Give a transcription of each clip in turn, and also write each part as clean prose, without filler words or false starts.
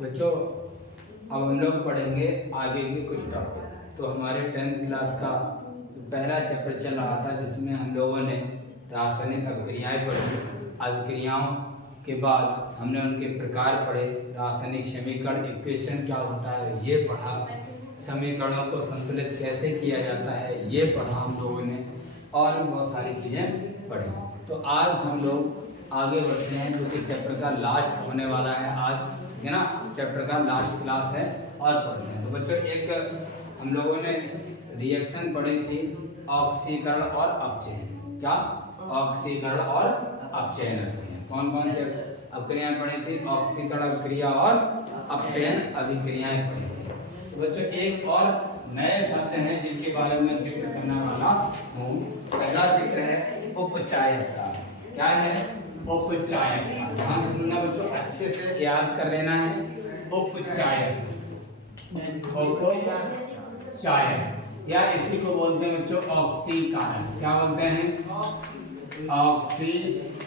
बच्चों अब हम लोग पढ़ेंगे आगे के कुछ टॉपिक। तो हमारे 10th क्लास का पहला चैप्टर चल रहा था जिसमें हम लोगों ने रासायनिक अभिक्रियाएं पढ़ी। अभिक्रियाओं के बाद हमने उनके प्रकार पढ़े, रासायनिक समीकरण इक्वेशन क्या होता है ये पढ़ा, समीकरणों को संतुलित कैसे किया जाता है ये पढ़ा हम लोगों ने, और भी बहुत सारी चीज़ें पढ़ी। तो आज हम लोग आगे बढ़ते हैं क्योंकि चैप्टर का लास्ट होने वाला है आज, है ना, चैप्टर का लास्ट क्लास है और पढ़ते हैं। तो बच्चों एक हम लोगों ने रिएक्शन पढ़ी थी ऑक्सीकरण और अपचयन। क्या? ऑक्सीकरण और अपचयन अभिक्रिया। कौन कौन से अभिक्रियाएं पढ़ी थी? ऑक्सीकरण अभिक्रिया और अपचयन अभिक्रियाएं पढ़ी थी। तो बच्चों एक और नए शब्द हैं जिनके बारे में जिक्र करने वाला हूँ। पहला जिक्र है उपचायक का। क्या है? उपचायक का। ध्यान से सुनना बच्चों, अच्छे से याद कर लेना है। उपचायक, उपचायक या इसी को बोलते हैं बच्चों ऑक्सीकारक। क्या बोलते हैं? ऑक्सीकारक।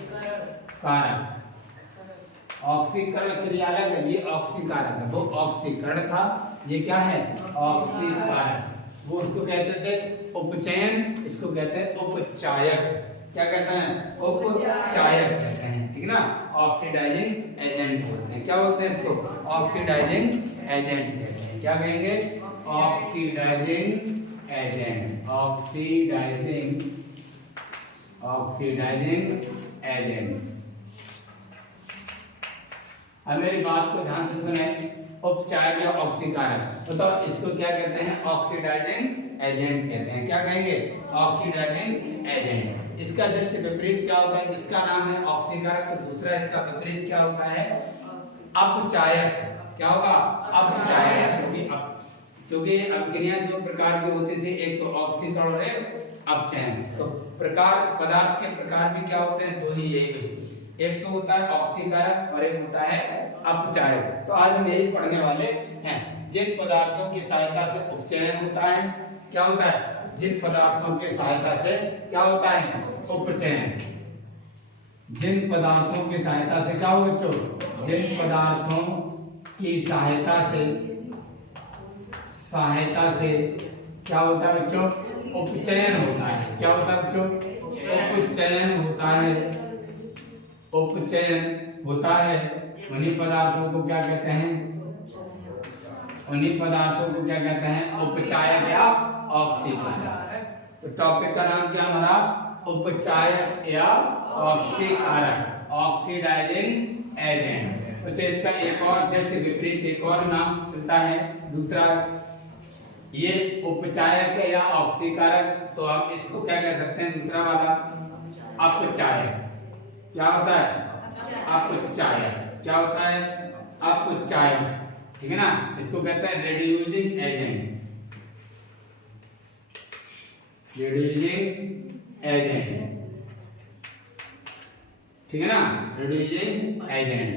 ऑक्सीकरण क्रिया अलग है, ये ऑक्सीकारक है। वो ऑक्सीकरण था, ये क्या है? ऑक्सीकारक। वो उसको कहते थे उपचयन, इसको कहते हैं उपचायक। क्या कहते हैं? उपचायक कहते हैं, ठीक है ना। ऑक्सीडाइजिंग एजेंट बोलते हैं। क्या बोलते हैं इसको? ऑक्सीडाइजिंग एजेंट कहते हैं। क्या कहेंगे? Oxidising agent. Oxidising agent. अब मेरी बात को ध्यान से सुने। उपचायक या ऑक्सीकारक, बताओ इसको क्या कहते हैं? ऑक्सीडाइजिंग एजेंट कहते हैं। क्या कहेंगे? Oxidising agent. इसका जस्ट विपरीत क्या होता है? इसका नाम है ऑक्सीकारक, तो दूसरा इसका विपरीत क्या होता है? अपचायक। क्या होगा? अपचायक। क्योंकि अभिक्रियाएं दो प्रकार की होती थी, एक तो ऑक्सीकरण और एक अपचयन। तो प्रकार, पदार्थ के प्रकार भी क्या होते हैं? दो ही, यही एक तो होता है ऑक्सीकारक और एक होता है अपचायक। तो आज हम यही पढ़ने वाले हैं। जिन पदार्थों की सहायता से उपचयन होता है, क्या होता है? जिन पदार्थों की सहायता से क्या होता है? उपचयन। जिन पदार्थों की सहायता से क्या हो बच्चों? जिन पदार्थों की सहायता से क्या होता है बच्चों? उपचयन होता है। क्या होता है बच्चों? उपचयन होता है। उपचयन होता है। उन्हीं पदार्थों को क्या कहते हैं? उन्हीं पदार्थों को क्या कहते हैं? उपचायक या ऑक्सीकारक। तो टॉपिक का नाम क्या हमारा? उपचायक या ऑक्सीकारक, ऑक्सीडाइजिंग एजेंट। तो इसका एक और जस्ट विपरीत एक और नाम चलता है दूसरा, ये उपचायक या ऑक्सीकारक। तो आप इसको क्या कह सकते हैं? दूसरा वाला अपचायक। क्या होता है? अपचायक। क्या होता है? अपचायक, ठीक है ना। इसको कहते हैं रिड्यूसिंग एजेंट। रिड्यूसिंग एजेंट, ठीक है ना। Reducing agent.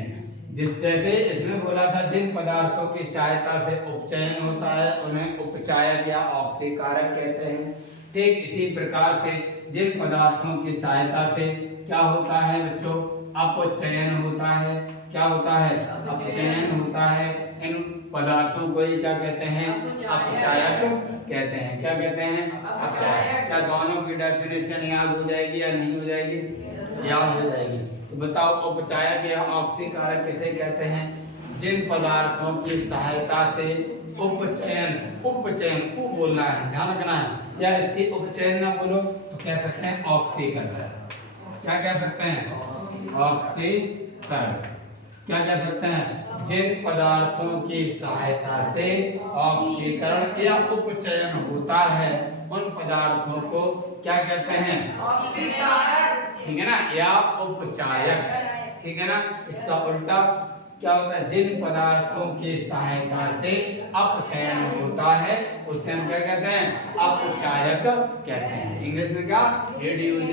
जिस जैसे इसमें बोला था जिन पदार्थों की सहायता से उपचयन होता है उन्हें उपचायक या ऑक्सीकारक कहते हैं। ठीक इसी प्रकार से जिन पदार्थों की सहायता से क्या होता है बच्चों? अपचयन होता है। क्या होता है? अपचयन होता है। इन पदार्थों को ही क्या कहते हैं? अपचायक कहते हैं। क्या कहते हैं? अपचायक। क्या दोनों की डेफिनेशन याद हो जाएगी या नहीं हो जाएगी? याद हो जाएगी। तो बताओ उपचायक या ऑक्सीकारक किसे कहते हैं? जिन पदार्थों की सहायता से उपचयन, उपचयन उ बोलना है, ध्यान रखना है, या इसकी उपचयन ना बोलो तो कह सकते हैं ऑक्सीकरण। क्या कह सकते हैं? ऑक्सीकरण। क्या कह सकते हैं? जिन पदार्थों की सहायता से ऑक्सीकरण या उपचयन होता है उन पदार्थों को क्या कहते हैं? ऑक्सीकारक, ठीक है ना, या उपचायक, ठीक है ना। इसका उल्टा क्या होता है? जिन पदार्थों की सहायता से अपचयन होता है उसे हम क्या कहते हैं? अपचायक कहते हैं। इंग्लिश में क्या? रिड्यूसिंग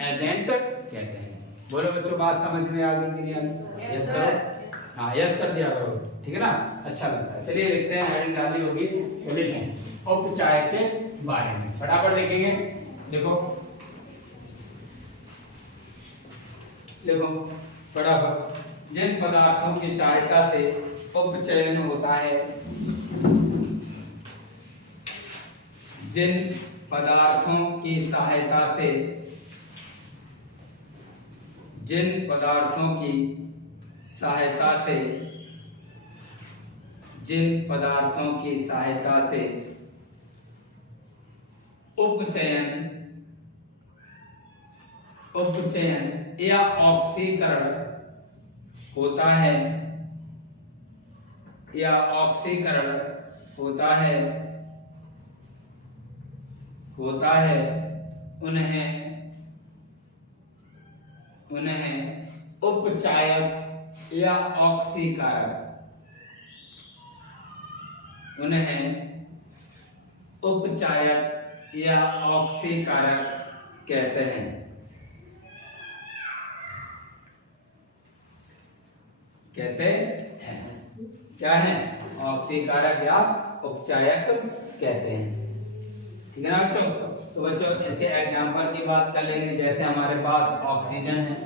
एजेंट कहते हैं। बोलो बच्चों, बात समझ में आ गई कि नहीं? यस करो। हाँ यस कर दिया करो, ठीक है ना, अच्छा लगता है। चलिए लिखते हैं, हेडिंग डाली होगी तो लिखें उपचायक के बारे में, फटाफट लिखेंगे। देखो देखो फटाफट जिन पदार्थों की सहायता से उपचयन होता है, जिन पदार्थों की सहायता से, जिन पदार्थों की सहायता से, जिन पदार्थों की सहायता से उपचयन या ऑक्सीकरण होता है, या ऑक्सीकरण होता है उन्हें उपचायक या ऑक्सीकारक, उन्हें उपचायक या ऑक्सीकारक कहते हैं। क्या है? ऑक्सीकारक या उपचायक कहते हैं। ठीक है ना बच्चों? तो बच्चों इसके एग्जाम्पल की बात कर लेंगे। जैसे हमारे पास ऑक्सीजन है,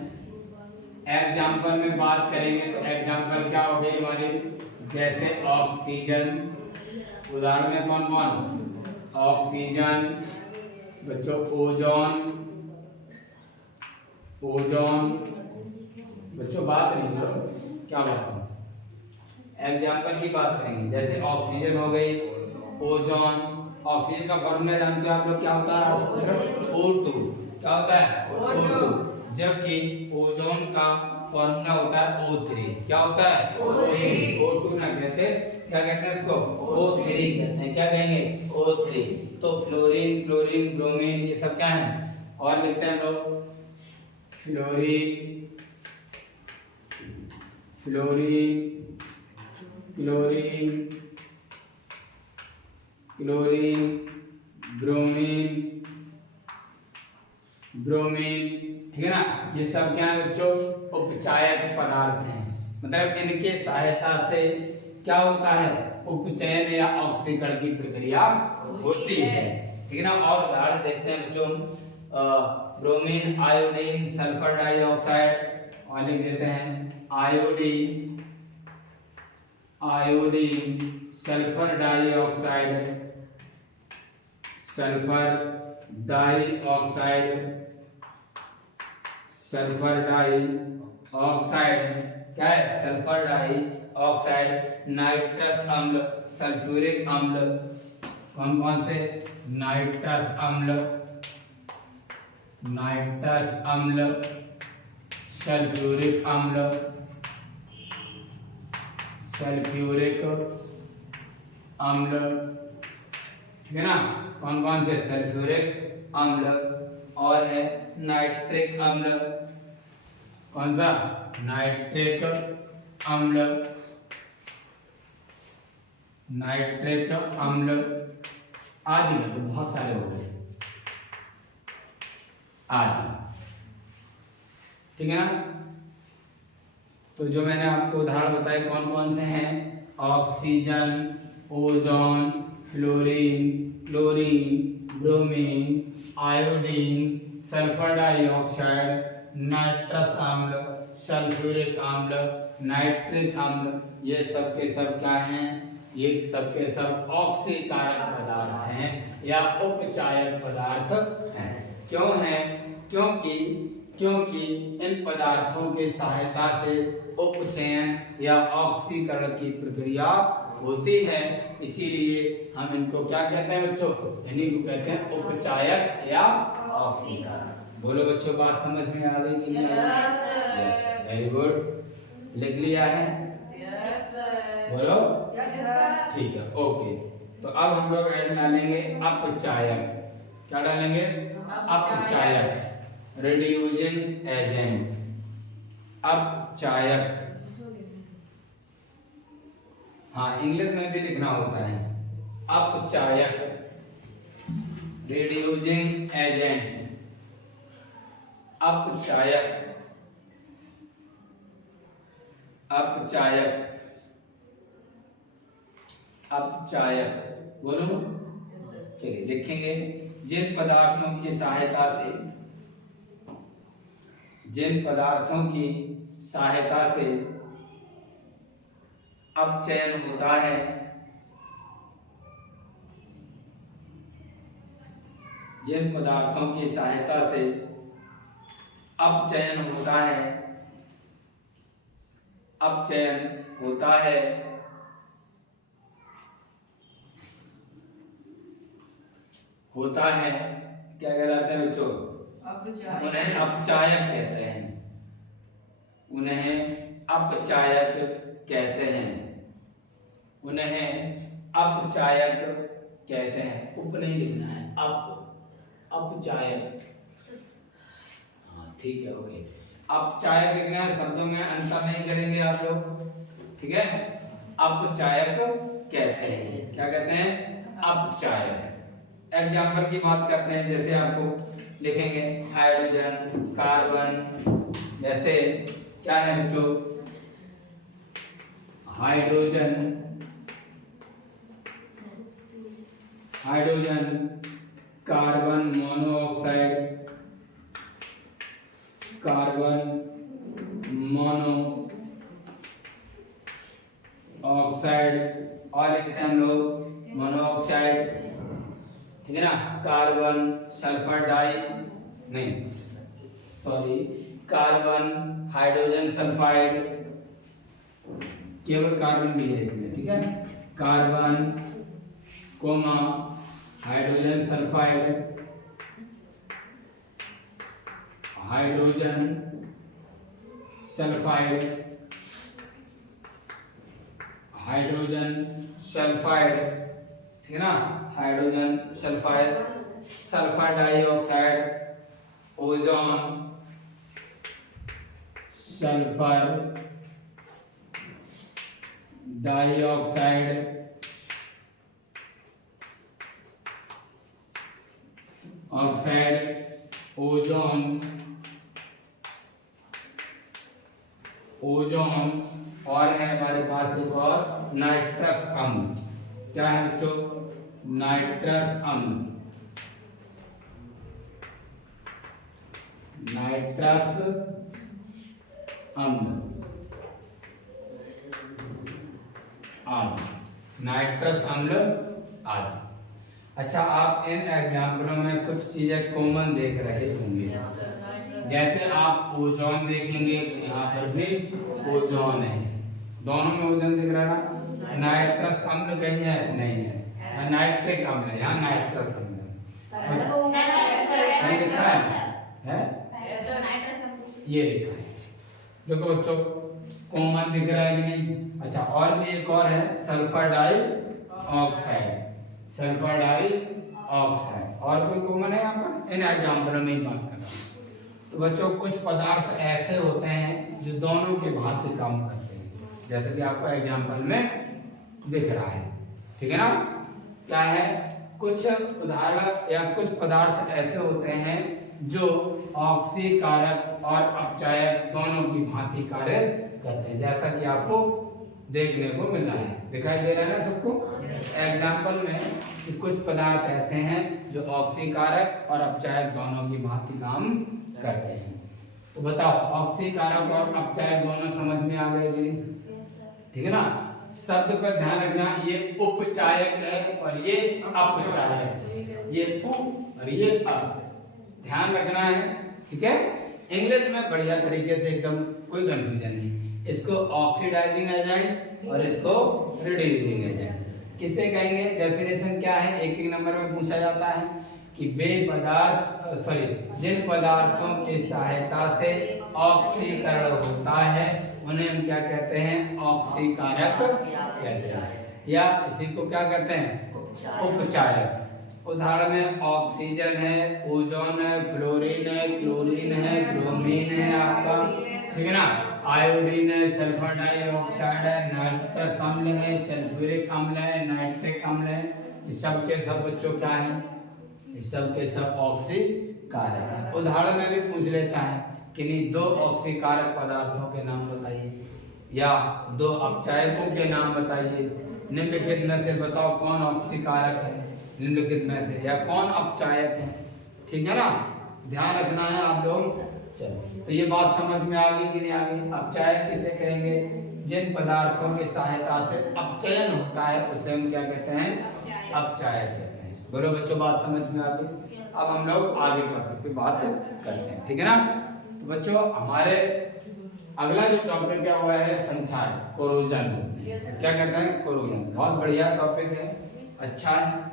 एग्जाम्पल में बात करेंगे तो एग्जाम्पल क्या हो गई हमारी? जैसे ऑक्सीजन, उदाहरण में कौन कौन? ऑक्सीजन बच्चों, ओजोन बच्चों बात नहीं करो, क्या बात है? एग्जाम्पल की बात करेंगे। जैसे ऑक्सीजन हो गई, ओजोन। ऑक्सीजन का फॉर्मूला जानते हो आप लोग, क्या होता है? O2। क्या होता है? O2। जबकि ओजोन का फॉर्मूला होता है O3। क्या होता है? O2 ना कहते, क्या कहते हैं इसको? O3 कहते हैं। क्या कहेंगे? O3। तो फ्लोरीन, क्लोरीन, ब्रोमीन, ये सब क्या है? और लिखते हैं हम लोग क्लोरीन, ब्रोमीन, ठीक है ना? ये सब क्या है बच्चों? उपचायक पदार्थ हैं। मतलब इनके सहायता से क्या होता है? उपचयन या ऑक्सीकरण की प्रक्रिया होती है। ठीक है ना? और उदाहरण देखते हैं बच्चों। ब्रोमीन, आयोडीन, सल्फर डाइऑक्साइड, और लिख देते हैं आयोडीन, सल्फर डाइऑक्साइड, क्या है? सल्फर डाइऑक्साइड, नाइट्रस अम्ल, सल्फ्यूरिक अम्ल। कौन कौन से? नाइट्रस अम्ल, सल्फ्यूरिक अम्ल, ठीक है ना? कौन कौन से? सल्फ्यूरिक अम्ल। और है नाइट्रिक अम्ल। कौन सा? नाइट्रिक अम्ल, आदि। तो बहुत सारे हो गए आदि। ठीक है ना? तो जो मैंने आपको उदाहरण बताए कौन कौन से हैं? Oxygen, ozone, fluorine, chlorine, bromine, iodine, sulphur dioxide, nitrous अम्ल, सल्फ्यूरिक अम्ल, नाइट्रिक अम्ल, ये सब के सब क्या हैं? ये सब के सब ऑक्सीकारक पदार्थ हैं या उपचायक पदार्थ हैं। क्यों हैं? क्योंकि इन पदार्थों की सहायता से उपचयन या ऑक्सीकरण की प्रक्रिया होती है, इसीलिए हम इनको क्या कहते हैं बच्चों? इन्हीं को कहते हैं उपचायक या ऑक्सीकरण। बोलो बच्चों, बात समझ में आ गई कि नहीं आ रही? Very good. लिख लिया है? बोलो। ठीक है, ओके। तो अब हम लोग ऐड डालेंगे अपचायक। क्या डालेंगे? अपचायक, रिड्यूसिंग एजेंट। अपचायक, हाँ इंग्लिश में भी लिखना होता है। अपचायक, रिड्यूसिंग एजेंट। अपचायक, बोलो। चलिए लिखेंगे। जिन पदार्थों की सहायता से अपचयन होता है, जिन पदार्थों की सहायता से अपचयन होता है, अपचयन होता है, होता है, क्या कहलाते हैं बच्चों? उन्हें अपचायक कहते हैं, उन्हें अपचायक कहते हैं, उन्हें अपचायक कहते हैं। उप नहीं लिखना है, अपचायक। हाँ ठीक है, ओके। अपचायक लिखना है, शब्दों में अंतर नहीं करेंगे आप लोग, ठीक है। अपचायक कहते हैं, क्या कहते हैं? अपचायक। एग्जाम्पल की बात करते हैं, जैसे आपको लिखेंगे हाइड्रोजन, कार्बन, जैसे क्या है बच्चों? Hydrogen, hydrogen, carbon monoxide, carbon mono oxide, और लिखते हैं हम लोग मोनोऑक्साइड, ठीक है ना। कार्बन सल्फर डाई, नहीं सॉरी, कार्बन हाइड्रोजन सल्फाइड, केवल कार्बन भी है इसमें, ठीक है। Carbon comma hydrogen sulphide, hydrogen sulphide, hydrogen sulphide, ठीक है ना। Hydrogen sulphide, sulphur dioxide, ozone, sulphur dioxide, oxide, ozone, ozone, और है हमारे पास एक और नाइट्रस अम्ल। क्या है बच्चों? नाइट्रस अम्ल, नाइट्रस अम्ल, नाइट्रस अम्ल आदि। अच्छा, आप इन एग्जाम्पलों में कुछ चीजें कॉमन देख रहे होंगे, जैसे आप ओजोन देखेंगे, यहाँ पर भी ओजोन है, दोनों में ओजोन दिख रहा है। नाइट्रस अम्ल कहीं है? नहीं है, नाइट्रिक अम्ल है, यहाँ नाइट्रस अम्ल है, लिखा है, ये लिखा है। देखो बच्चों, कॉमन दिख रहा है कि नहीं? अच्छा, और भी एक और है, sulphur dioxide, sulphur dioxide, और कोई कॉमन है यहाँ पर? इन एग्जाम्पल में ही बात कर रहा हूँ। तो बच्चों, कुछ पदार्थ ऐसे होते हैं जो दोनों के भांति काम करते हैं, जैसे कि आपको एग्जाम्पल में दिख रहा है, ठीक है ना। क्या है? कुछ उदाहरण या कुछ पदार्थ ऐसे होते हैं जो ऑक्सीकारक और अपचायक दोनों की भांति कार्य करते हैं, जैसा कि आपको देखने को मिल रहा है, दिखाई दे रहा है ना सबको एग्जाम्पल में, कि कुछ पदार्थ ऐसे हैं जो ऑक्सीकारक और अपचायक दोनों की भांति काम करते हैं। तो बताओ, ऑक्सीकारक और अपचायक दोनों समझ में आ गए जी? ठीक है ना। शब्द का ध्यान रखना, ये उपचायक है और ये अपचायक, ये उप और ये अप, ध्यान रखना है, ठीक है। इंग्लिश में बढ़िया तरीके से एकदम कोई कंफ्यूजन नहीं। इसको ऑक्सीडाइजिंग एजेंट और इसको रिड्यूसिंग एजेंट किससे कहेंगे? डेफिनेशन क्या है? एक एक नंबर में पूछा जाता है कि जिन पदार्थों की सहायता से ऑक्सीकरण होता है उन्हें हम क्या कहते हैं? ऑक्सीकारक कहते हैं, या इसी को क्या कहते हैं? उपचायक। उदाहरण में ऑक्सीजन है, ओजोन है, फ्लोरीन है, क्लोरीन है, ब्रोमीन है आपका, ठीक है ना, आयोडीन है, सल्फर डाइऑक्साइड है, नाइट्रस अम्ल है, सल्फ्यूरिक अम्ल है, नाइट्रिक अम्ल है, ये सब के सब बच्चों क्या है? ये सब के सब ऑक्सीकारक है। उदाहरण में भी पूछ लेता है कि नहीं, दो ऑक्सीकारक पदार्थों के नाम बताइए या दो अपचायकों के नाम बताइए, निम्नलिखित में से बताओ कौन ऑक्सीकारक है निम्नलिखित में से, या कौन अपचायक है, ठीक है ना, ध्यान रखना है आप लोग। चलो, तो ये बात समझ में आ गई कि नहीं आ गई? अपचायक किसे कहेंगे? जिन पदार्थों की सहायता से अपचयन होता है उसे हम क्या कहते हैं? अपचायक कहते हैं। बोलो बच्चों, बात समझ में आ गई? अब हम लोग आगे टॉपिक पे बात करते हैं, ठीक है ना? तो बच्चों, हमारे अगला जो टॉपिक है वो है संचार, कोरोजन। क्या कहते हैं? कोरोजन। बहुत बढ़िया टॉपिक है, अच्छा है।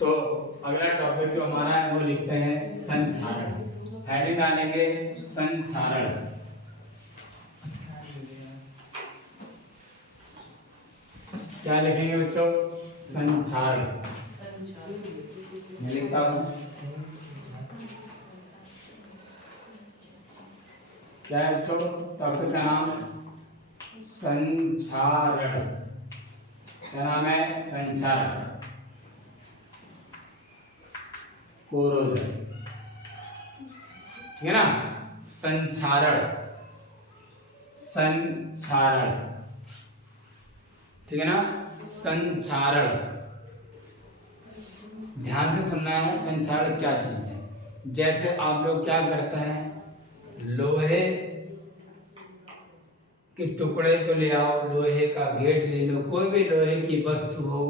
तो अगला टॉपिक जो हमारा है वो लिखते हैं संचारण। हेडिंग डालेंगे संचारण। क्या लिखेंगे बच्चों? संचारण। मैं लिखता हूं, क्या है बच्चों टॉपिक का नाम? संचारण। क्या नाम है? संचारण, कोरोजन, ठीक है ना? संचारण, संचारण, ठीक है ना? संचारण, ध्यान से सुनना है। संचारण क्या चीज है? जैसे आप लोग क्या करते हैं, लोहे के टुकड़े को ले आओ, लोहे का गेट ले लो, कोई भी लोहे की वस्तु हो,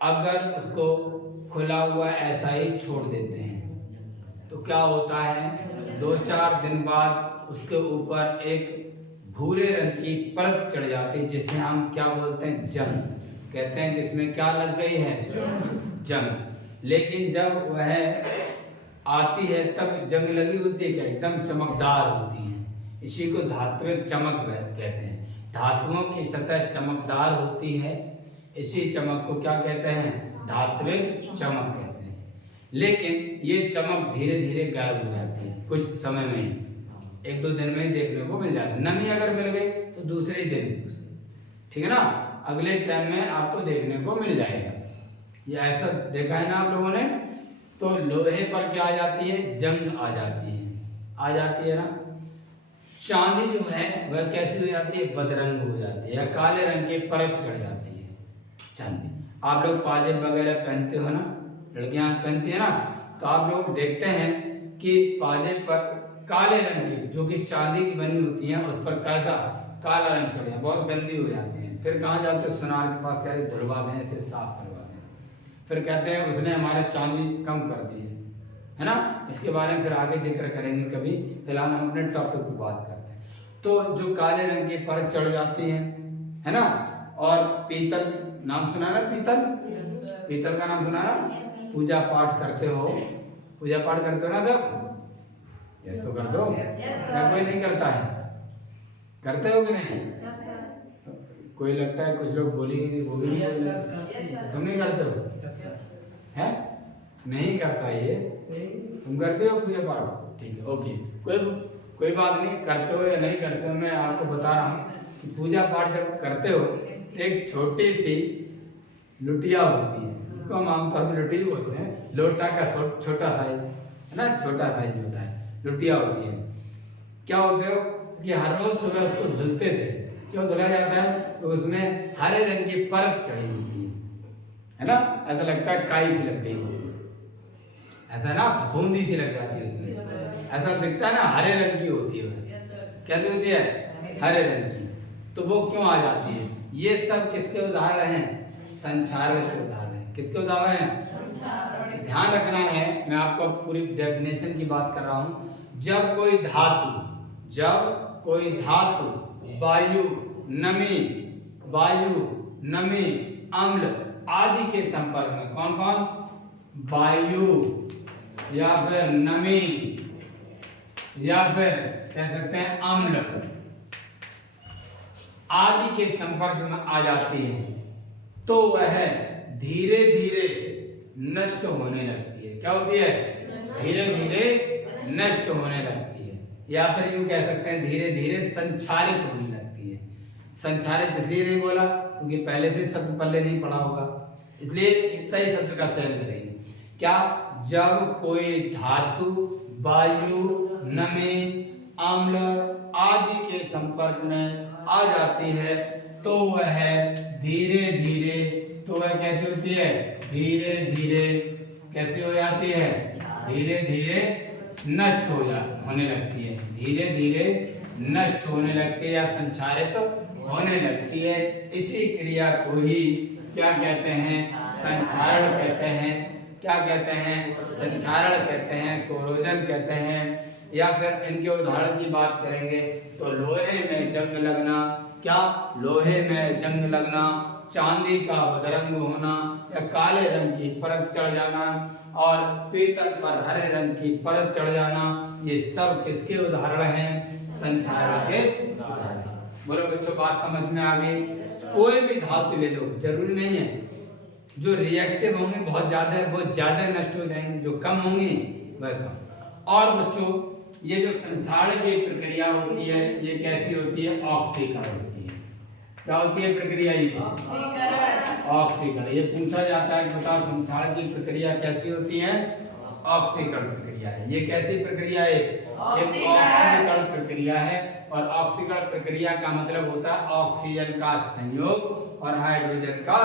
अगर उसको खुला हुआ ऐसा ही छोड़ देते हैं तो क्या होता है? 2-4 दिन बाद उसके ऊपर एक भूरे रंग की परत चढ़ जाती है, जिसे हम क्या बोलते हैं? जंग कहते हैं। जिसमें क्या लग गई है? जंग। लेकिन जब वह आती है तब जंग लगी होती है क्या? एकदम चमकदार होती है। इसी को धात्विक चमक कहते हैं। धातुओं की सतह चमकदार होती है, इसी चमक को क्या कहते हैं? धात्विक चमक कहते हैं। लेकिन ये चमक धीरे धीरे गायब हो जाती है कुछ समय में ही, 1-2 दिन में ही देखने को मिल जाती है। नमी अगर मिल गई तो दूसरे दिन, ठीक है ना, अगले टाइम में आपको देखने को मिल जाएगा। ये ऐसा देखा है ना आप लोगों ने? तो लोहे पर क्या आ जाती है? जंग आ जाती है ना। चांदी जो है वह कैसी हो जाती है? बदरंग हो जाती है या काले रंग की परत चढ़ जाती है चांदी। आप लोग पाजेब वगैरह पहनते हो ना, लड़कियां पहनती है ना, तो आप लोग देखते हैं कि पाजेब पर काले रंग की जो कि चांदी की बनी होती है उस पर कैसा काला रंग चढ़ जाता है, बहुत गंदी हो जाती है। फिर कहाँ जाते हैं? सुनार के पास, कह रहे धुलवा दें, इसे साफ करवा दें। फिर कहते हैं उसने हमारे चांदी कम कर दी है ना। इसके बारे में फिर आगे जिक्र करेंगे कभी, फिलहाल हम अपने टॉपिक पर बात करते हैं। तो जो काले रंग की परत चढ़ जाती है ना। और पीतल, नाम सुना ना पीतल? पीतल का नाम सुना ना? पूजा पाठ करते हो, पूजा पाठ करते हो ना सब? यस तो कर दो। क्या कोई नहीं करता है? करते हो कि नहीं? कोई लगता है कुछ लोग बोलेंगे, वो भी नहीं बोलेंगे। तुम नहीं करते हो? है नहीं करता ये? तुम करते हो पूजा पाठ? ठीक है, ओके, कोई बात नहीं। करते हो या नहीं करते हो, मैं आपको बता रहा हूँ कि पूजा पाठ जब करते हो एक छोटी सी लुटिया होती है, उसको हम आमतौर पर लुटी बोलते हैं। लोटा का छोटा साइज है ना, छोटा साइज होता है, लुटिया होती है। क्या होते हो कि हर रोज सुबह उसको धुलते थे। क्यों धुला जाता है? तो उसमें हरे रंग की परत चढ़ी होती है ना। ऐसा लगता है काई सी लग गई, ऐसा ना फफूंदी सी लग जाती है उसमें, ऐसा दिखता है ना। हरे रंग की होती है, कैसी होती है? हरे रंग की। तो वो क्यों आ जाती है? ये सब किसके उदाहरण हैं? संचारण के उदाहरण हैं। किसके उदाहरण हैं? ध्यान रखना है, मैं आपको पूरी डेफिनेशन की बात कर रहा हूं। जब कोई धातु वायु, नमी, अम्ल आदि के संपर्क में, कौन कौन? वायु या फिर नमी या फिर कह सकते हैं अम्ल आदि के संपर्क में आ जाती है तो वह धीरे धीरे नष्ट होने लगती है। क्या होती है? धीरे धीरे नष्ट होने लगती है, या फिर यूं कह सकते हैं धीरे धीरे संचारित होने लगती है। संचारित इसलिए नहीं बोला क्योंकि पहले से शब्द पल्ले नहीं पड़ा होगा, इसलिए सही शब्द का चयन करेंगे। क्या? जब कोई धातु वायु, नमी, अम्ल आदि के संपर्क में आ जाती है तो वह धीरे धीरे, तो वह कैसे होती है? धीरे धीरे कैसे हो जाती है? धीरे धीरे नष्ट होने लगती है। धीरे धीरे नष्ट होने लगती है या संचारित होने लगती है। इसी क्रिया को ही क्या कहते हैं? संचारण कहते हैं। क्या कहते हैं? संचारण कहते हैं, कोरोजन कहते हैं। या फिर इनके उदाहरण की बात करेंगे तो लोहे में जंग लगना, क्या? लोहे में जंग लगना, चांदी का बदरंग होना या काले रंग की परत चढ़ जाना और पीतल पर हरे रंग की परत चढ़ जाना, ये सब किसके उदाहरण हैं? संचारण के उदाहरण। बोलो बच्चों, बात समझ में आ गई? कोई भी धातु ले लो, जरूरी नहीं है जो रिएक्टिव होंगे बहुत ज्यादा वो ज्यादा नष्ट हो जाएंगे, जो कम होंगी वह कम। और बच्चों, ये जो संचारण की प्रक्रिया होती है ये कैसी होती है? ऑक्सीकरण होती है। क्या होती है प्रक्रिया? ये ऑक्सीकरण। ये पूछा जाता है कि बताओ संचारण की प्रक्रिया कैसी होती है? ऑक्सीकरण प्रक्रिया है। ये कैसी प्रक्रिया है? ये ऑक्सीकरण प्रक्रिया है। और ऑक्सीकरण प्रक्रिया का मतलब होता है ऑक्सीजन का संयोग और हाइड्रोजन का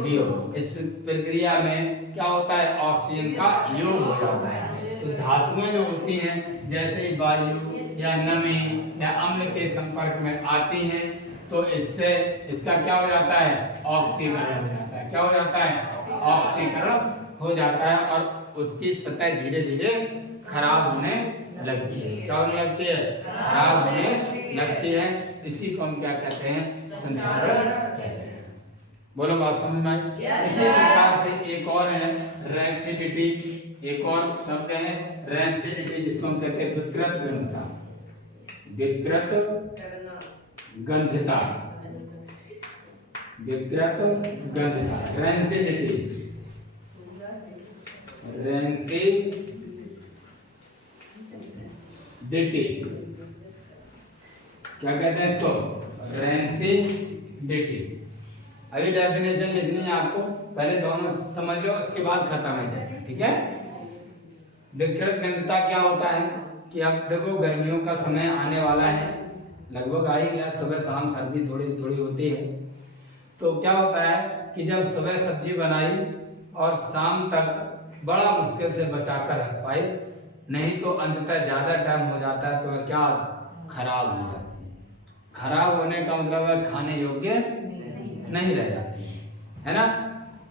वियोग। इस प्रक्रिया में क्या होता है? ऑक्सीजन का योग हो जाता है। तो धातुएं जो होती हैं जैसे वायु या नमी या अम्ल के संपर्क में आती हैं तो इससे इसका क्या हो जाता है? ऑक्सीकरण हो जाता है। क्या हो जाता है? ऑक्सीकरण हो जाता है और उसकी सतह धीरे धीरे खराब होने लगती है। क्या होने लगती है? खराब होने लगती है। इसी को हम क्या कहते हैं? संचारण कहते हैं। बोलो बात समझ में आई? इसी प्रकार से एक और है रेंसिडिटी। एक और शब्द है रेंसिडिटी जिसको हम कहते हैं विकृत गंधता। विकृत गंधता, विकृत गंधता, रेंसिडिटी। रेंसिडिटी क्या कहते हैं इसको? रेंसिडिटी। अभी डेफिनेशन लिखनी है आपको, पहले दोनों समझ लो उसके बाद खत्म है चैप्टर, ठीक है? विकृत गंधता क्या होता है कि अब देखो गर्मियों का समय आने वाला है, लगभग आ ही गया। सुबह शाम सर्दी थोड़ी थोड़ी होती है तो क्या होता है कि जब सुबह सब्जी बनाई और शाम तक बड़ा मुश्किल से बचा कर रख पाई, नहीं तो अंततः ज्यादा टाइम हो जाता है तो क्या खराब हो जाती है। खराब होने का मतलब है खाने योग्य नहीं रह जाती है ना?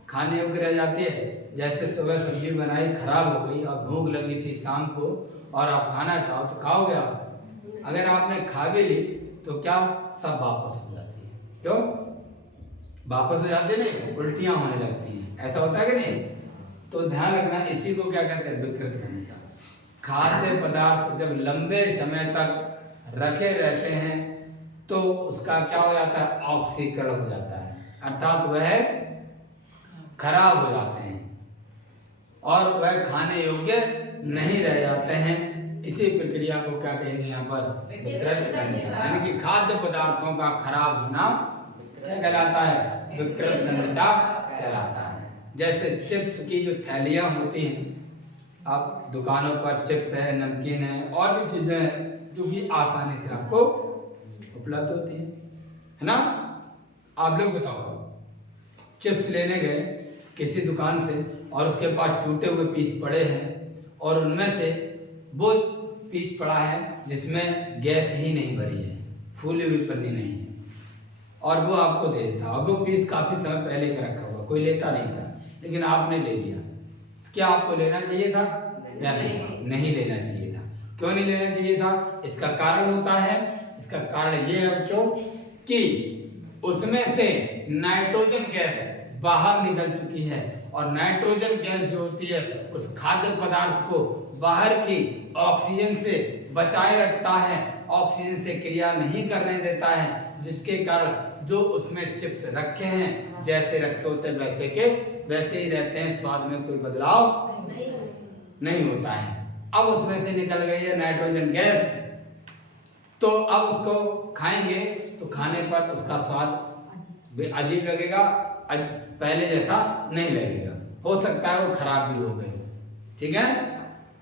खाने योग्य रह जाती है। जैसे सुबह सब्जी बनाई खराब हो गई और भूख लगी थी शाम को और आप खाना चाहो तो खाओगे आप। अगर आपने खा भी ली तो क्या सब वापस हो जाती है। क्यों वापस हो जाती है? नहीं, उल्टियां होने लगती हैं। ऐसा होता है कि नहीं? तो ध्यान रखना, इसी को क्या कहते हैं? विकृत गंधता। खाद्य पदार्थ जब लंबे समय तक रखे रहते हैं तो उसका क्या हो जाता है? ऑक्सीकरण हो जाता है, अर्थात वह खराब हो जाते हैं और वह खाने योग्य नहीं रह जाते हैं। इसी प्रक्रिया को क्या कहेंगे यहाँ पर? विकृत गंधता। यानी कि खाद्य पदार्थों का खराब होना क्या कहलाता है? विकृत गंधता कहलाता है। जैसे चिप्स की जो थैलियां होती हैं, आप दुकानों पर चिप्स है, नमकीन है और भी चीजें हैं जो कि आसानी से आपको उपलब्ध होती है ना? आप लोग बताओ, चिप्स लेने गए किसी दुकान से और उसके पास टूटे हुए पीस पड़े हैं और उनमें से वो पीस पड़ा है जिसमें गैस ही नहीं भरी है, फूली हुई पन्नी नहीं है और वो आपको दे देता। अब वो पीस काफी समय पहले का रखा हुआ, कोई लेता नहीं था, लेकिन आपने ले लिया। क्या आपको लेना चाहिए था या नहीं लेना चाहिए था? क्यों नहीं लेना चाहिए था? इसका कारण होता है, इसका कारण ये है बच्चों कि उसमें से नाइट्रोजन गैस बाहर निकल चुकी है और नाइट्रोजन गैस जो होती है उस खाद्य पदार्थ को बाहर की ऑक्सीजन से बचाए रखता है, ऑक्सीजन से क्रिया नहीं करने देता है, जिसके कारण जो उसमें चिप्स रखे हैं जैसे रखे होते हैं वैसे के वैसे ही रहते हैं, स्वाद में कोई बदलाव नहीं होता है। अब उसमें से निकल गई है नाइट्रोजन गैस, तो अब उसको खाएंगे तो खाने पर उसका स्वाद अजीब लगेगा, पहले जैसा नहीं लगेगा, हो सकता है वो खराब भी हो गए। ठीक है,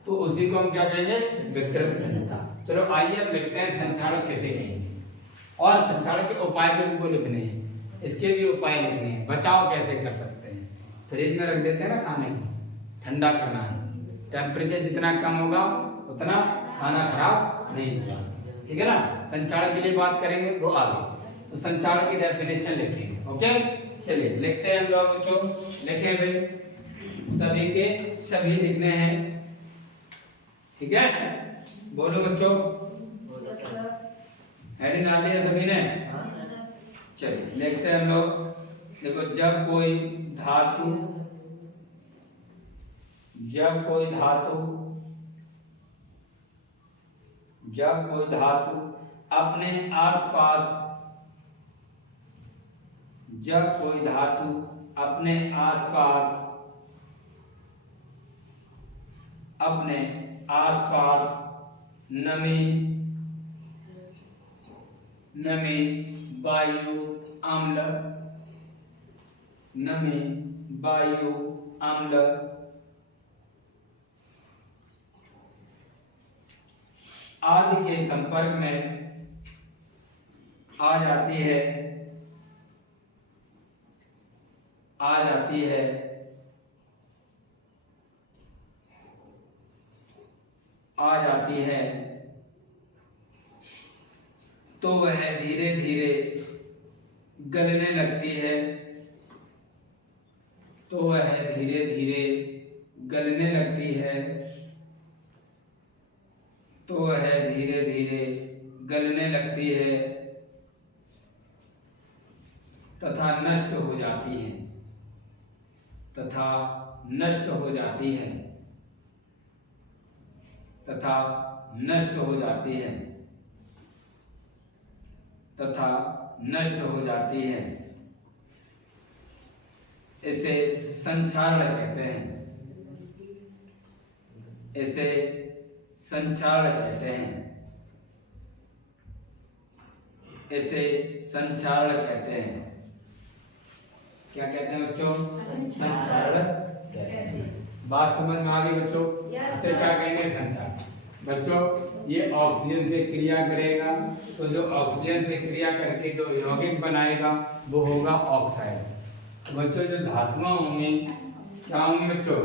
तो उसी को हम क्या कहेंगे? विकृत गंधता। चलो आइए अब लिखते हैं संचालक कैसे कहेंगे और संचालक के उपाय भी हमको लिखने हैं, इसके भी उपाय लिखने हैं। बचाव कैसे कर सकते हैं? फ्रिज में रख देते हैं ना खाने को, ठंडा करना है, टेम्परेचर जितना कम होगा उतना खाना खराब नहीं होगा। ठीक है ना। संचारण के लिए बात करेंगे वो आगे, तो संचारण की डेफिनेशन लिखेंगे। ओके चलिए लिखते हैं हम लोग बच्चों, लिखें भाई सभी के सभी लिखने हैं, ठीक है। बोलो बच्चों, हेडिंग डाल लिया सभी ने? चलिए लिखते हैं हम लोग। देखो जब कोई धातु अपने आसपास नमी वायु अम्ल आदि के संपर्क में आ जाती है तो वह धीरे धीरे गलने लगती है, तथा नष्ट हो जाती है, तथा नष्ट हो जाती है। इसे संचारण कहते हैं। क्या कहते हैं बच्चों? संचारण कहते हैं। बात समझ में आ गई बच्चों? इसे क्या कहेंगे? संचारण। बच्चों ये ऑक्सीजन से क्रिया करेगा, तो जो ऑक्सीजन से क्रिया करके जो यौगिक बनाएगा वो होगा ऑक्साइड। बच्चों जो धातुएं होंगी क्या होंगी बच्चों?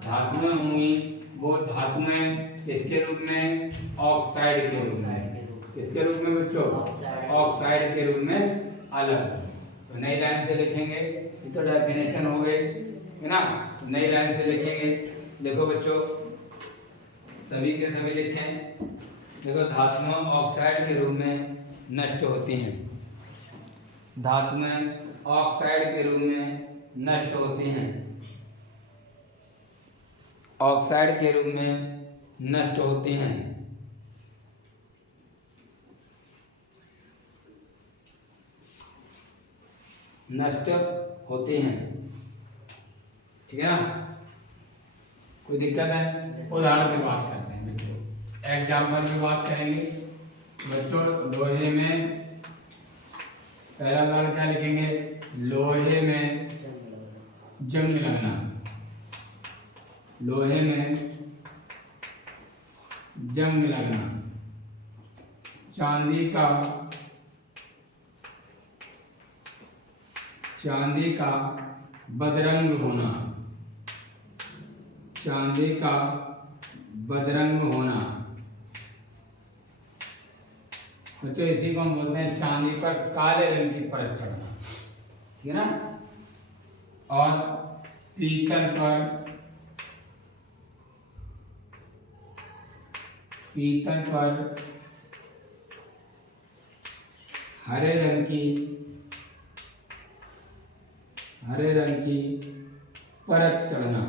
धातुएं होंगी, वो धातुएं किसके रूप में? ऑक्साइड के रूप में। किसके रूप में बच्चों? ऑक्साइड के रूप में अलग। तो नई लाइन से लिखेंगे, ये तो डेफिनेशन हो गई है ना। नई लाइन से लिखेंगे, देखो बच्चों सभी के सभी लिखें। देखो धातुएं ऑक्साइड के रूप में नष्ट होती हैं, धातुएं ऑक्साइड के रूप में नष्ट होती हैं, ऑक्साइड के रूप में नष्ट होती हैं। ठीक है ना। कोई दिक्कत है? उदाहरण की बात करते हैं बच्चों, एग्जाम्पल की बात करेंगे बच्चों। लोहे में पहला उदाहरण क्या लिखेंगे? लोहे में जंग लगना, लोहे में जंग लगना। चांदी का बदरंग होना, चांदी का बदरंग होना। बच्चों इसी को हम बोलते हैं चांदी पर काले रंग की परत चढ़ना, ठीक है ना। और पीतल पर हरे रंग की परत चढ़ना।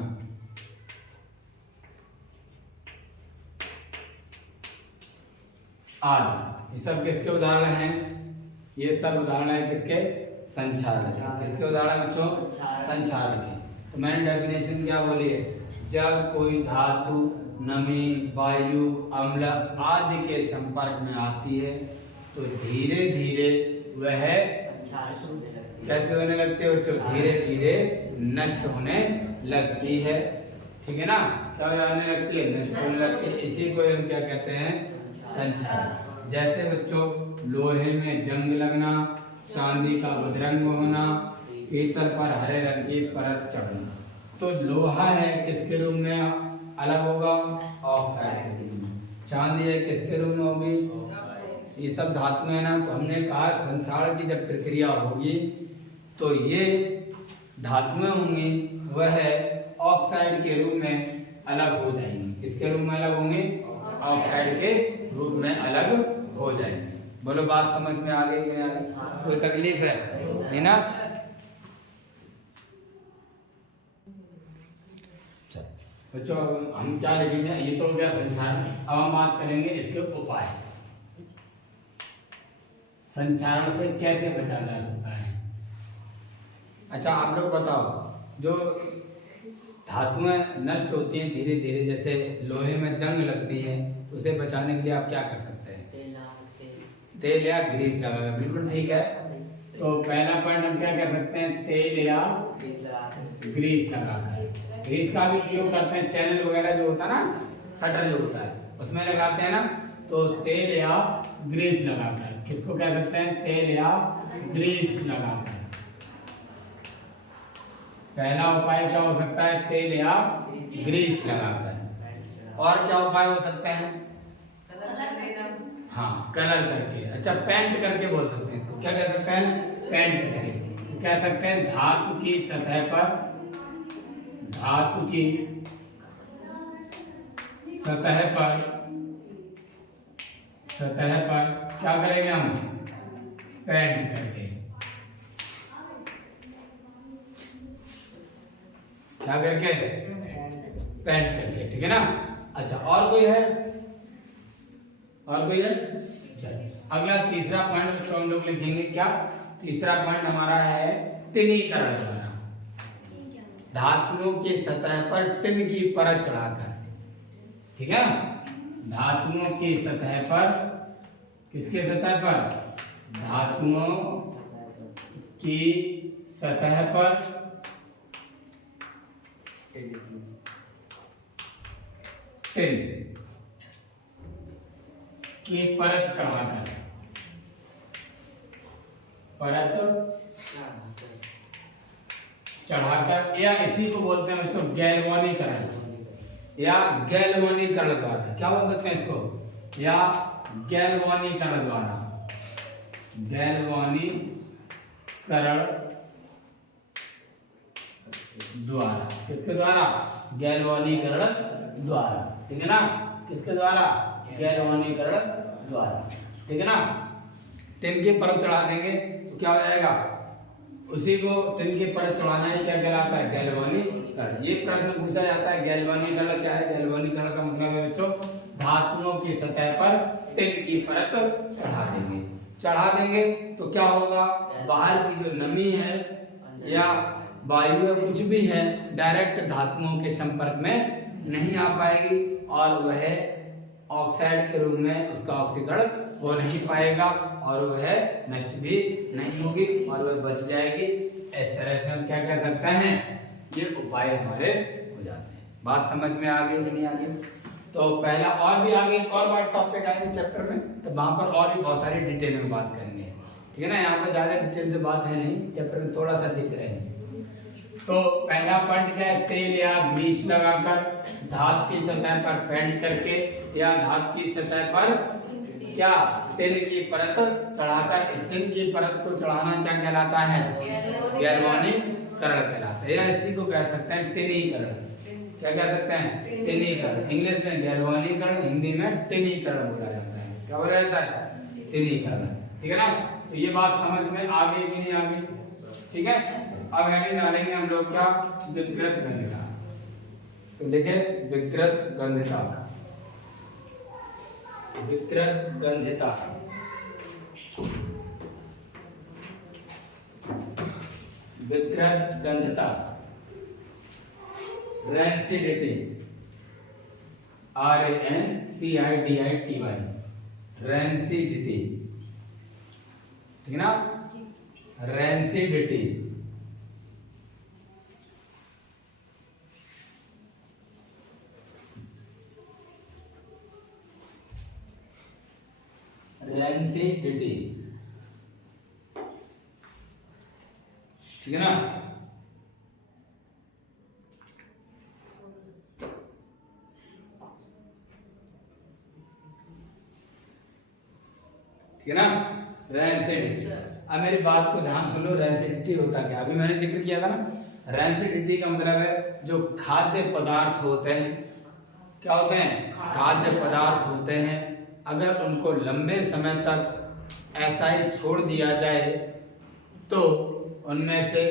आदि, ये सब किसके उदाहरण हैं? ये सब उदाहरण है किसके? संचारण के। किसके उदाहरण बच्चों? संचारण के। तो मैंने डेफिनेशन क्या बोली है? जब कोई धातु नमी, वायु, अम्ल आदि के संपर्क में आती है तो धीरे धीरे वह कैसे होने लगती है बच्चों? धीरे धीरे नष्ट होने लगती है, ठीक है ना। क्या होने लगती है? नष्ट होने लगती है। इसी को हम क्या कहते हैं? संचारण। जैसे बच्चों लोहे में जंग लगना, चांदी का बदरंग होना, पीतल पर हरे रंग की परत चढ़ना। तो लोहा है किसके रूप में अलग होगा? ऑक्साइड के रूप में। चांदी है किसके रूप में होगी? ये सब धातुएं हैं ना, तो हमने कहा संक्षारण की जब प्रक्रिया होगी तो ये धातुएं होंगी वह ऑक्साइड के रूप में अलग हो जाएंगी। किसके रूप में अलग होंगे? ऑक्साइड के रूप में अलग हो जाएंगे। बोलो बात समझ में आ गई कि नहीं आ गई? कोई तकलीफ है ना? बच्चों हम क्या लिखेंगे? ये तो हो गया संचारण। अब हम बात करेंगे इसके उपाय। संचारण से कैसे बचा जा सकता है? अच्छा आप लोग बताओ, जो धातुएं नष्ट होती हैं धीरे धीरे, जैसे लोहे में जंग लगती है, उसे बचाने के लिए आप क्या कर सकते हैं? तेल या ग्रीस लगाकर। बिल्कुल ठीक है। तो पहला पॉइंट हम क्या कर सकते हैं? तेल या ग्रीस लगाकर। ग्रीस का भी उपयोग करते हैं, चैनल वगैरह जो होता है ना, शटर जो होता है उसमें लगाते हैं ना, तो तेल या ग्रीस लगाकर। किसको कह सकते हैं? तेल या ग्रीस लगाकर। पहला उपाय क्या हो सकता है? तेल या ग्रीस लगाकर। और क्या उपाय हो सकते हैं? हाँ, कलर करके। अच्छा, पेंट करके बोल सकते हैं इसको। क्या कह सकते हैं? पेंट करके। तो कह सकते हैं धातु की सतह पर, धातु की सतह पर क्या करेंगे हम? पेंट करके। क्या करके? पेंट करके। ठीक है ना? अच्छा, और कोई है? और कोई है? चलिए अगला तीसरा पॉइंट बच्चों हम लोग लिखेंगे। क्या तीसरा पॉइंट हमारा है? टिनीकरण द्वारा। धातुओं की सतह पर टिन की परत चढ़ाकर। ठीक है? धातुओं की सतह पर, किसके सतह पर? धातुओं की सतह पर टिन की परत चढ़ाकर, या इसी को बोलते हैं बच्चों गैल्वानीकरण, या गैल्वानीकरण द्वारा। क्या बोल सकते हैं इसको? या गैल्वानीकरण द्वारा। गैल्वानीकरण द्वारा। किसके द्वारा? गैल्वानीकरण द्वारा। ठीक है ना? किसके द्वारा? गैल्वानीकरण द्वारा। ठीक है ना? टिन की परत चढ़ा देंगे तो क्या हो जाएगा? उसी को टिन की परत चढ़ाना ही क्या कहलाता है? गैल्वानीकरण। ये प्रश्न पूछा जाता है, गैल्वानीकरण क्या है? गैल्वानीकरण का मतलब है बच्चों, धातुओं की सतह पर टिन की परत चढ़ा देंगे। चढ़ा देंगे तो क्या होगा? बाहर की जो नमी है या वायु या कुछ भी है, डायरेक्ट धातुओं के संपर्क में नहीं आ पाएगी और वह ऑक्साइड के रूप में उसका ऑक्सीकरण हो नहीं पाएगा और वह नष्ट भी नहीं होगी और वह बच जाएगी। इस तरह से हम क्या कह सकते हैं? ये उपाय हमारे हो जाते हैं। बात समझ में आ गई कि नहीं आ गई? तो पहला और भी आगे एक और बात टॉपिक आएगी चैप्टर में, तो वहां पर और भी बहुत सारी डिटेल में बात करेंगे। ठीक है ना? यहाँ पर ज्यादा डिटेल से बात है नहीं, चैप्टर में थोड़ा सा जिक्र है। तो पहला पॉइंट क्या है? तेल या ग्रीस लगाकर, धातु की सतह पर पेंट करके, या धातु की सतह पर क्या? टिन की परत चढ़ाकर। टिन की परत को चढ़ाना क्या कहलाता है? गैल्वानीकरण कहलाता है, या इसी को कह सकते हैं टिनीकरण। क्या कह सकते हैं? टिनीकरण। इंग्लिश में गैल्वानीकरण, हिंदी में टिनीकरण बोला जाता है। क्या बोला जाता है? टिनीकरण। ठीक है ना? तो ये बात समझ में आ गई कि नहीं आ गई? ठीक है। अब हेडिंग डालेंगे हम लोग क्या? विकृत गंधिता। तो लिखे विकृत गंधिता। विकृत गंधिता। विकृत गंधिता। रेंसिडिटी। RANCIDITY। रेंसिडिटी। ठीक है ना? रेंसिडिटी। रेंसिडिटी। ठीक है ना? ठीक है ना। रेंसिडिटी, अब मेरी बात को ध्यान सुन लो, रेंसिडिटी होता क्या, अभी मैंने जिक्र किया था ना, रेंसिडिटी का मतलब है जो खाद्य पदार्थ होते हैं, क्या होते हैं, खाद्य पदार्थ होते हैं, अगर उनको लंबे समय तक ऐसा ही छोड़ दिया जाए तो उनमें से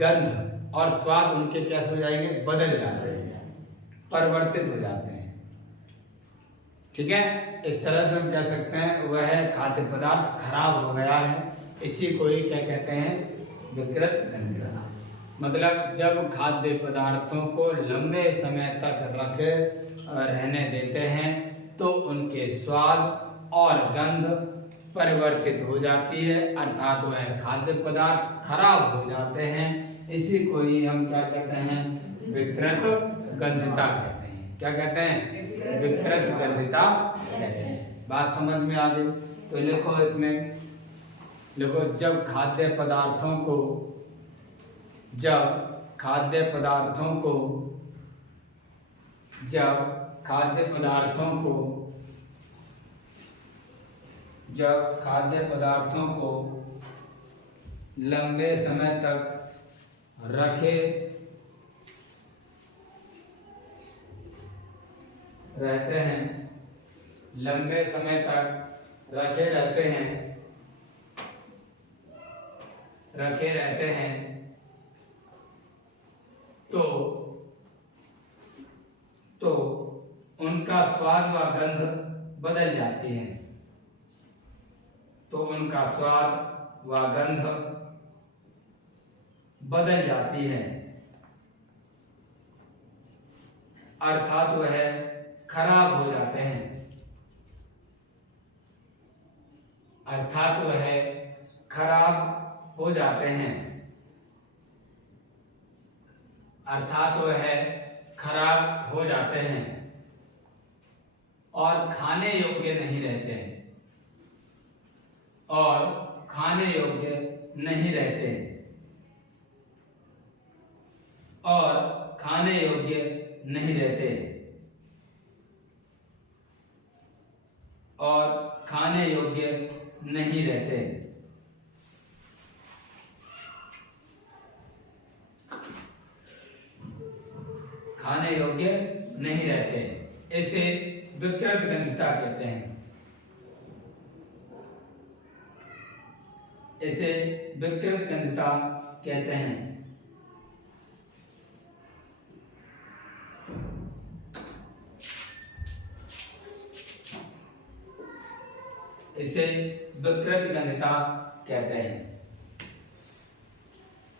गंध और स्वाद उनके कैसे हो जाएंगे, बदल जाते हैं, परिवर्तित हो जाते हैं। ठीक है, इस तरह से हम कह सकते हैं वह खाद्य पदार्थ खराब हो गया है, इसी को ही क्या कहते हैं, विकृत गंधता। मतलब जब खाद्य पदार्थों को लंबे समय तक रहने देते हैं तो उनके स्वाद और गंध परिवर्तित हो जाती है, अर्थात वह खाद्य पदार्थ खराब हो जाते हैं, इसी को ही हम क्या कहते हैं, विकृत गंधता कहते हैं। क्या कहते हैं, विकृत गंधता कहते हैं। बात समझ में आ गई, तो लिखो इसमें, लिखो जब खाद्य पदार्थों को जब खाद्य पदार्थों को लंबे समय तक रखे रहते हैं, लंबे समय तक रखे रहते हैं तो उनका स्वाद व गंध बदल जाती है, तो उनका स्वाद व गंध बदल जाती है, अर्थात वह खराब हो जाते हैं, अर्थात वह खराब हो जाते हैं, अर्थात वह खराब हो जाते हैं और खाने योग्य नहीं रहते हैं, और खाने योग्य नहीं रहते, और खाने योग्य नहीं रहते, और खाने योग्य नहीं रहते। खाने योग्य नहीं रहते, इसे विकृत गंधता कहते हैं, इसे विकृत गंधता कहते हैं। इसे विकृत गंधता कहते हैं।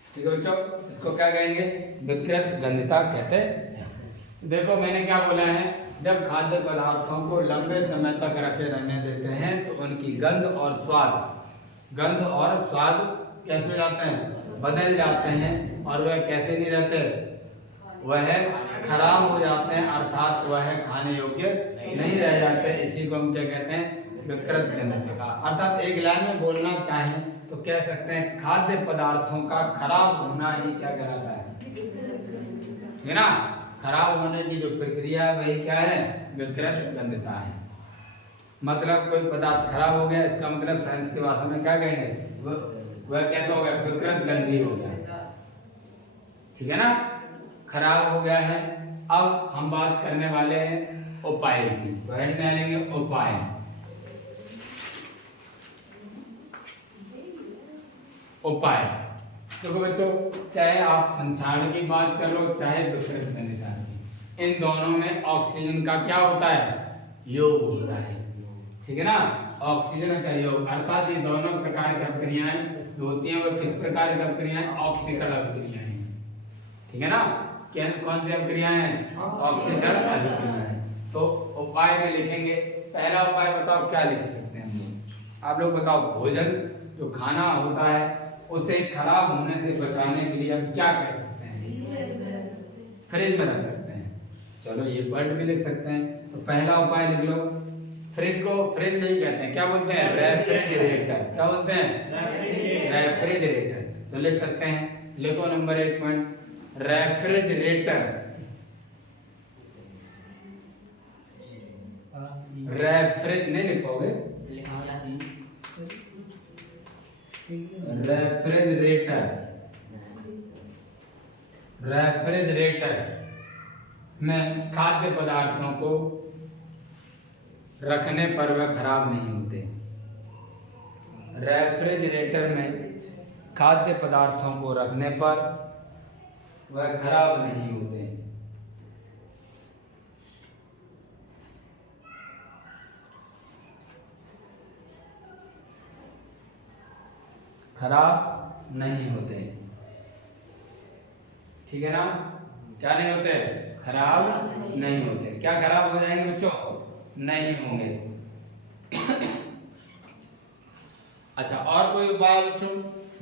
ठीक है बच्चों, इसको क्या कहेंगे, विकृत गंधता कहते हैं। देखो मैंने क्या बोला है, जब खाद्य पदार्थों को लंबे समय तक रखे रहने देते हैं तो उनकी गंध और स्वाद कैसे हो जाते हैं, बदल जाते हैं, और वह कैसे नहीं रहते, वह खराब हो जाते हैं, अर्थात वह खाने योग्य नहीं रह जाते, इसी को हम क्या कहते हैं, विकृत गंधता। अर्थात एक लाइन में बोलना चाहें तो कह सकते हैं खाद्य पदार्थों का खराब होना ही क्या कहलाता है, ठीक है ना, खराब होने की जो प्रक्रिया है वही क्या है, विकृत गंधता है। मतलब कोई पदार्थ खराब हो गया, इसका मतलब साइंस की भाषा में क्या कहेंगे, वह कैसा हो गया, विकृत गंधी हो गया, ठीक है ना, खराब हो गया है। अब हम बात करने वाले हैं उपाय की, वर्ड में लेंगे उपाय। उपाय देखो बच्चों, चाहे आप संक्षारण की बात कर लो चाहे विकृत गंधता की, इन दोनों में ऑक्सीजन का क्या होता है, योग होता है, ठीक है ना, ऑक्सीजन का योग, अर्थात ये दोनों प्रकार की अभिक्रियाएं जो होती हैं वो किस प्रकार की अभिक्रियाएं, ऑक्सीकरण अभिक्रियाएं, ठीक है ना, कौन सी अभिक्रियाएं हैं, ऑक्सीकरण अभिक्रियाएं। तो उपाय में लिखेंगे, पहला उपाय बताओ क्या लिख सकते हैं हम लोग, आप लोग बताओ, भोजन जो खाना होता है उसे खराब होने से बचाने के लिए हम क्या कर सकते हैं, फ्रिज में रख सकते हैं। चलो ये वर्ड भी लिख सकते हैं, तो पहला उपाय लिख लो, फ्रिज को फ्रिज नहीं कहते हैं, क्या बोलते हैं, रेफ्रिजरेटर, क्या बोलते हैं, रेफ्रिजरेटर, तो लिख सकते हैं, लिखो नंबर 1 पॉइंट, रेफ्रिजरेटर, रेफ्रिज नहीं लिख पाओगे, रेफ्रिजरेटर में खाद्य पदार्थों को रखने पर वह खराब नहीं होते। रेफ्रिजरेटर में खाद्य पदार्थों को रखने पर वह खराब नहीं होते। खराब नहीं होते, ठीक है ना। क्या नहीं होते? खराब नहीं होते। क्या खराब हो जाएंगे बच्चों? नहीं होंगे। अच्छा, और कोई उपाय बच्चों?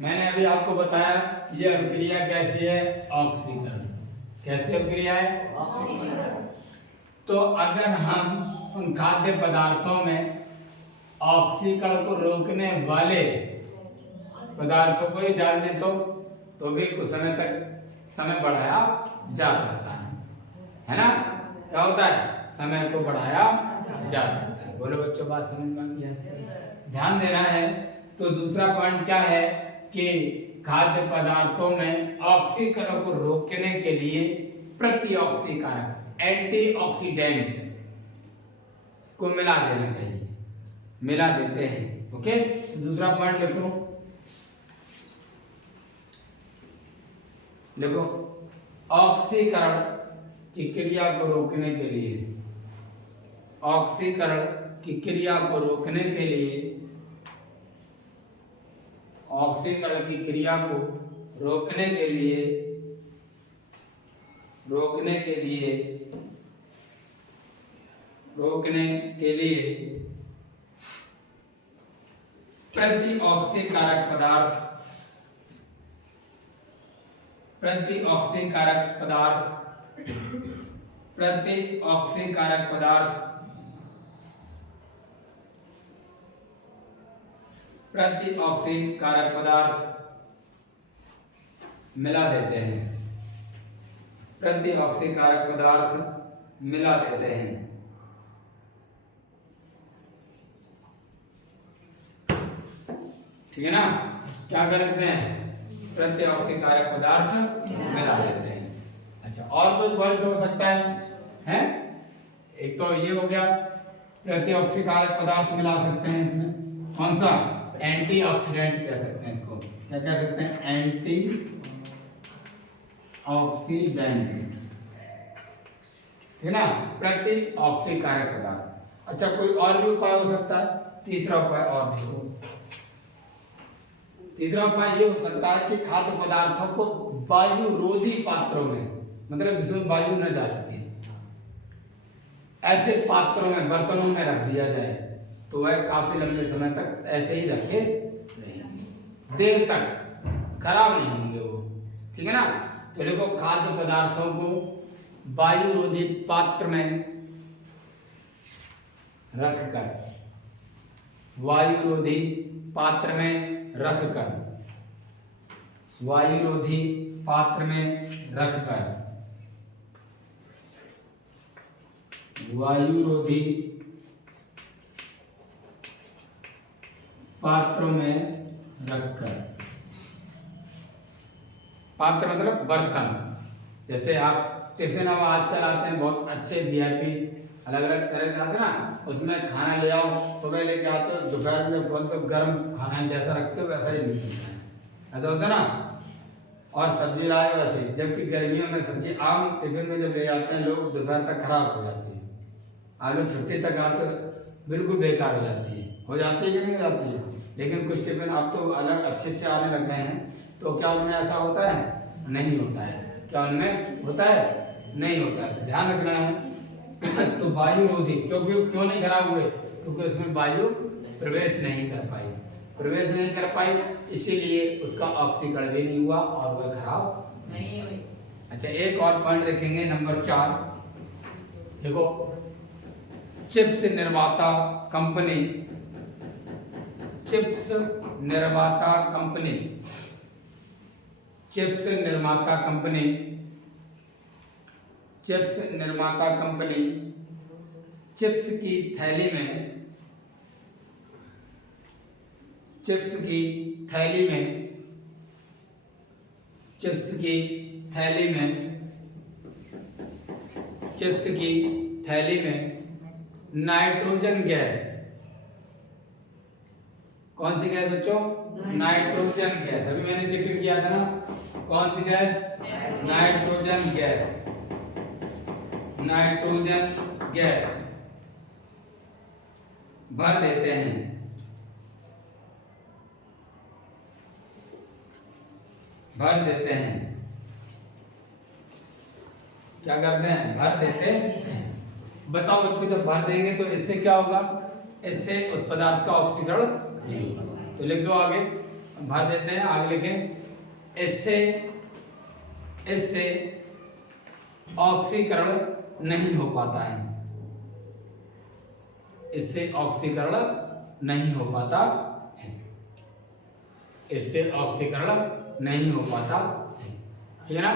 मैंने अभी आपको बताया ये अभिक्रिया कैसी है? ऑक्सीकरण। कैसी अभिक्रिया है? तो अगर हम उन खाद्य पदार्थों में ऑक्सीकरण को रोकने वाले पदार्थों को ही डाल दें तो भी कुछ समय तक समय बढ़ाया जा सकता है ना। क्या होता है? समय को बढ़ाया जा सकता है। बोलो बच्चों, बात समझ में आ गई? ध्यान देना है। तो दूसरा पॉइंट क्या है कि खाद्य पदार्थों में ऑक्सीकरण को रोकने के लिए प्रतिऑक्सीकारक एंटीऑक्सीडेंट को मिला देना चाहिए। मिला देते हैं। ओके, दूसरा पॉइंट देखो, ऑक्सीकरण की क्रिया को रोकने के लिए, ऑक्सीकरण की क्रिया को रोकने के लिए, ऑक्सीकरण की क्रिया को रोकने के लिए प्रतिऑक्सीकारक पदार्थ मिला देते हैं। प्रतिऑक्सीकारक पदार्थ मिला देते हैं। ठीक है ना। क्या करते हैं? प्रतिऑक्सीकारक पदार्थ मिला देते हैं। अच्छा, और कोई पॉइंट हो सकता है? एक तो ये हो गया, प्रतिऑक्सीकारक पदार्थ मिला सकते हैं। इसमें कौन सा? एंटीऑक्सीडेंट कह सकते हैं इसको। क्या कह सकते हैं? एंटीऑक्सीडेंट, है ना, प्रतिऑक्सीकारक पदार्थ। अच्छा, कोई और भी उपाय हो सकता है? तीसरा उपाय और देखो। तीसरा उपाय ये हो सकता है कि खाद्य पदार्थों को वायु रोधी पात्रों में, मतलब जिसमें वायु न जा सके, ऐसे पात्रों में, बर्तनों में रख दिया जाए तो वह काफी लंबे समय तक ऐसे ही रखे रहेंगे, देर तक खराब नहीं होंगे वो। ठीक है ना। तो देखो, खाद्य पदार्थों को वायु रोधी पात्र में रखकर, वायु रोधी पात्र में रखकर, वायु रोधी पात्र में रखकर, वायु रोधी पात्रों में रखकर, पात्र मतलब बर्तन। जैसे आप टिफिन अब आजकल आते हैं बहुत अच्छे वीआईपी, अलग अलग तरह से आते हैं ना, उसमें खाना ले आओ, सुबह लेके आते हो, दोपहर में खोलते हो, गर्म खाना जैसा रखते हो वैसा ही निकलता है, ऐसा होता है ना। और सब्जी लाए वैसे, जबकि गर्मियों में सब्जी आम टिफिन में जब ले आते हैं लोग, दोपहर तक खराब हो जाती है। आलू छुट्टी तक आते बिल्कुल बेकार हो जाती है। हो जाती है कि नहीं हो जाती है? लेकिन कुछ टिफिन अब तो अलग अच्छे अच्छे आने लग गए हैं, तो क्या उनमें ऐसा होता है? नहीं होता है। क्या उनमें होता है? नहीं होता है। ध्यान रखना है। तो वायु रोधी, क्यों नहीं खराब हुए? क्योंकि उसमें वायु प्रवेश नहीं कर पाई, इसीलिए उसका ऑक्सीकरण भी नहीं हुआ और वह खराब नहीं हुई। अच्छा, एक और पॉइंट देखेंगे, नंबर 4। देखो, चिप्स निर्माता कंपनी, चिप्स निर्माता कंपनी चिप्स की थैली में चिप्स की थैली में चिप्स की थैली में नाइट्रोजन गैस, कौन सी गैस बच्चों? Nitrogen gas. अभी मैंने जिक्र किया था ना, कौन सी gas? Nitrogen gas. Nitrogen gas भर देते हैं। भर देते हैं, क्या करते हैं? भर देते हैं। बताओ बच्चों, जब भर देंगे तो इससे क्या होगा? इससे उस पदार्थ का ऑक्सीकरण नहीं होगा। तो लिख दो आगे, भर देते हैं, आगे लिखें, इससे इससे ऑक्सीकरण नहीं हो पाता है। इससे ऑक्सीकरण नहीं हो पाता है। इससे ऑक्सीकरण नहीं हो पाता है। ठीक है ना?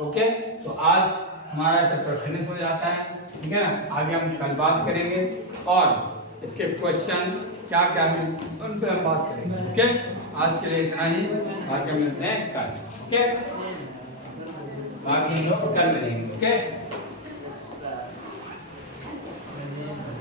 ओके, तो आज हमारा चैप्टर फिनिश हो जाता है। ठीक है ना? आगे हम कल बात करेंगे और इसके क्वेश्चन क्या क्या हैं उन पर हम बात करेंगे। ओके, आज के लिए इतना ही, बाकी मिलते हैं कल। ओके, बाकी हम लोग कल मिलेंगे। ओके।